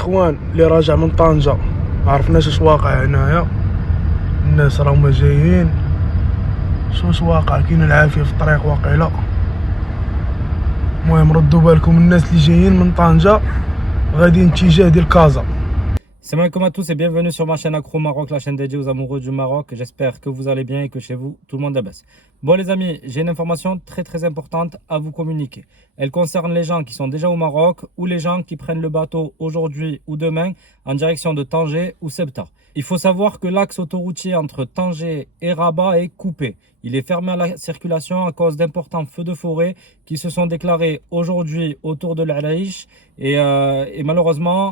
اخوان اللي راجع من طنجة ما عرفناش اش واقع هنايا. الناس راهما جايين شوش واقع، كاين العافية في الطريق واقيلا. المهم ردوا بالكم الناس اللي جايين من طنجة غاديين اتجاه ديال كازا. Salam alaikum à tous et bienvenue sur ma chaîne Accro Maroc, la chaîne dédiée aux amoureux du Maroc. J'espère que vous allez bien et que chez vous, tout le monde est baisse. Bon les amis, j'ai une information très importante à vous communiquer. Elle concerne les gens qui sont déjà au Maroc ou les gens qui prennent le bateau aujourd'hui ou demain en direction de Tanger ou Ceuta. Il faut savoir que l'axe autoroutier entre Tanger et Rabat est coupé. Il est fermé à la circulation à cause d'importants feux de forêt qui se sont déclarés aujourd'hui autour de l'Alaïch et malheureusement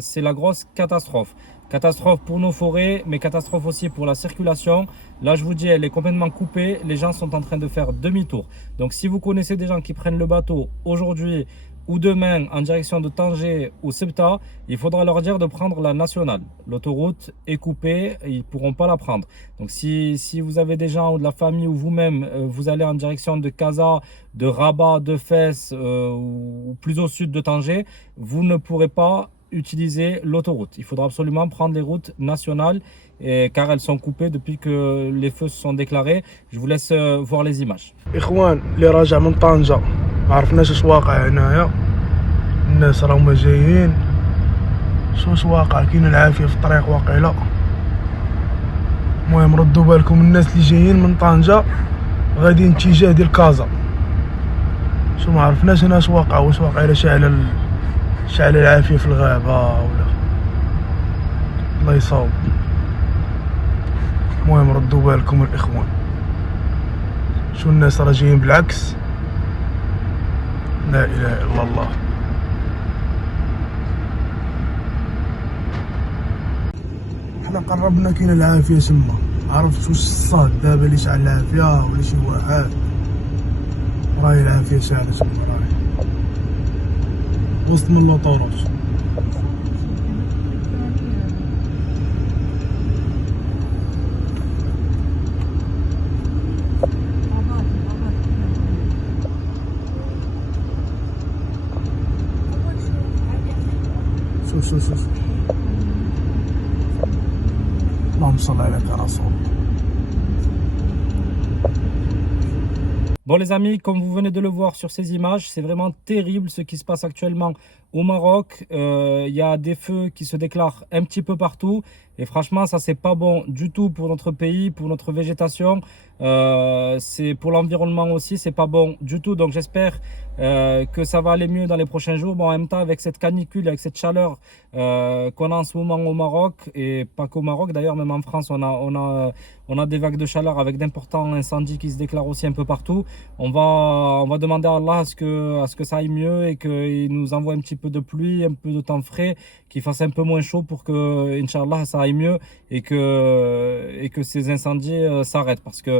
c'est la grosse catastrophe. Catastrophe pour nos forêts, mais catastrophe aussi pour la circulation. Là, je vous dis, elle est complètement coupée. Les gens sont en train de faire demi-tour. Donc, si vous connaissez des gens qui prennent le bateau aujourd'hui ou demain en direction de Tanger ou Ceuta, il faudra leur dire de prendre la nationale. L'autoroute est coupée, ils ne pourront pas la prendre. Donc, si vous avez des gens ou de la famille ou vous-même, vous allez en direction de Casa, de Rabat, de Fès ou plus au sud de Tanger, vous ne pourrez pas utiliser l'autoroute. Il faudra absolument prendre les routes nationales car elles sont coupées depuis que les feux se sont déclarés. Je vous laisse voir les images. اخوان اللي راجع من طنجة ما عرفناش اش واقع هنايا. الناس راهما جايين شوش واقع، كاين العافية في الطريق واقيلا. المهم ردوا بالكم الناس اللي جايين من طنجة غاديين اتجاه ديال كازا. شو ما عرفناش هنا اش واقع، واش واقع الا شعل العافية في الغابة ولا الله يصاوب. المهم ردوا بالكم الاخوان، شو الناس راه جايين بالعكس. لا اله الا الله. حنا قربنا كاين العافية تما، عرفت واش الصاد دابا اللي شعل العافية ولا شي واحد. راهي العافية شاعلة تما، راهي وسط من لوطوروت. شوف اللهم صل على رسول. Bon les amis, comme vous venez de le voir sur ces images, c'est vraiment terrible ce qui se passe actuellement au Maroc. Il y a des feux qui se déclarent un petit peu partout et franchement ça c'est pas bon du tout pour notre pays, pour notre végétation. C'est pour l'environnement aussi, c'est pas bon du tout. Donc j'espère que ça va aller mieux dans les prochains jours. Bon, en même temps avec cette canicule, avec cette chaleur qu'on a en ce moment au Maroc, et pas qu'au Maroc d'ailleurs, même en France on a des vagues de chaleur avec d'importants incendies qui se déclarent aussi un peu partout. On va demander à Allah à ce que ça aille mieux et qu'il nous envoie un petit peu de pluie, un peu de temps frais, qu'il fasse un peu moins chaud pour que, Inch'Allah, ça aille mieux et que ces incendies s'arrêtent. Parce que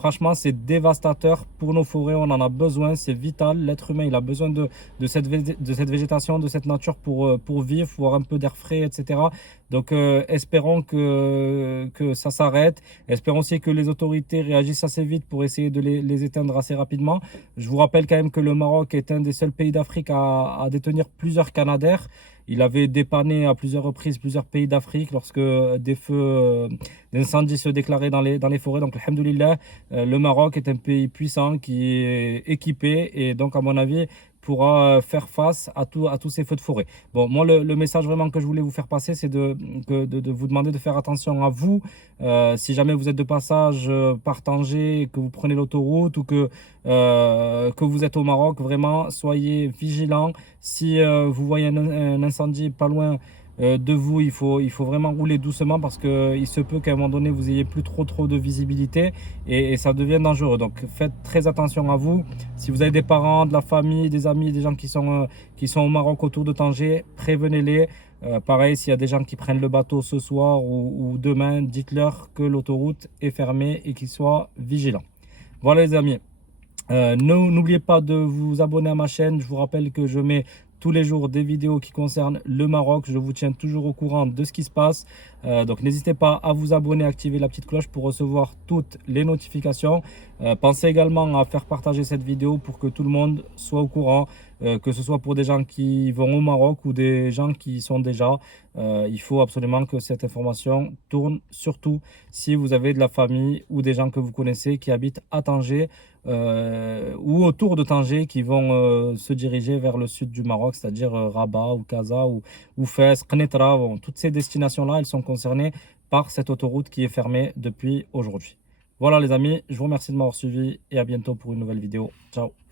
franchement, c'est dévastateur pour nos forêts. On en a besoin, c'est vital. L'être humain, il a besoin de cette végétation, de cette nature pour vivre, pour avoir un peu d'air frais, etc. Donc, espérons que ça s'arrête. Espérons aussi que les autorités réagissent assez vite pour essayer de les éteindre assez rapidement. Je vous rappelle quand même que le Maroc est un des seuls pays d'Afrique à détenir plusieurs Canadair. Il avait dépanné à plusieurs reprises plusieurs pays d'Afrique lorsque des feux d'incendie se déclaraient dans les forêts. Donc, alhamdoulilah, le Maroc est un pays puissant qui est équipé et donc, à mon avis, pourra faire face à tous ces feux de forêt. Bon, moi, le message vraiment que je voulais vous faire passer, c'est de vous demander de faire attention à vous. Si jamais vous êtes de passage par Tanger, que vous prenez l'autoroute ou que vous êtes au Maroc, vraiment, soyez vigilants. Si vous voyez un incendie pas loin de vous, il faut vraiment rouler doucement parce qu'il se peut qu'à un moment donné vous ayez plus trop de visibilité et ça devient dangereux. Donc faites très attention à vous. Si vous avez des parents, de la famille, des amis, des gens qui sont au Maroc autour de Tanger, prévenez-les. Pareil, s'il y a des gens qui prennent le bateau ce soir ou demain, dites-leur que l'autoroute est fermée et qu'ils soient vigilants. Voilà les amis. N'oubliez pas de vous abonner à ma chaîne. Je vous rappelle que je mets tous les jours des vidéos qui concernent le Maroc. Je vous tiens toujours au courant de ce qui se passe. Donc n'hésitez pas à vous abonner, à activer la petite cloche pour recevoir toutes les notifications. Pensez également à faire partager cette vidéo pour que tout le monde soit au courant, que ce soit pour des gens qui vont au Maroc ou des gens qui y sont déjà. Il faut absolument que cette information tourne, surtout si vous avez de la famille ou des gens que vous connaissez qui habitent à Tanger ou autour de Tanger, qui vont se diriger vers le sud du Maroc, c'est-à-dire Rabat ou Casa ou Fès, Knetra. Bon, toutes ces destinations-là, elles sont concernées par cette autoroute qui est fermée depuis aujourd'hui. Voilà les amis, je vous remercie de m'avoir suivi et à bientôt pour une nouvelle vidéo. Ciao.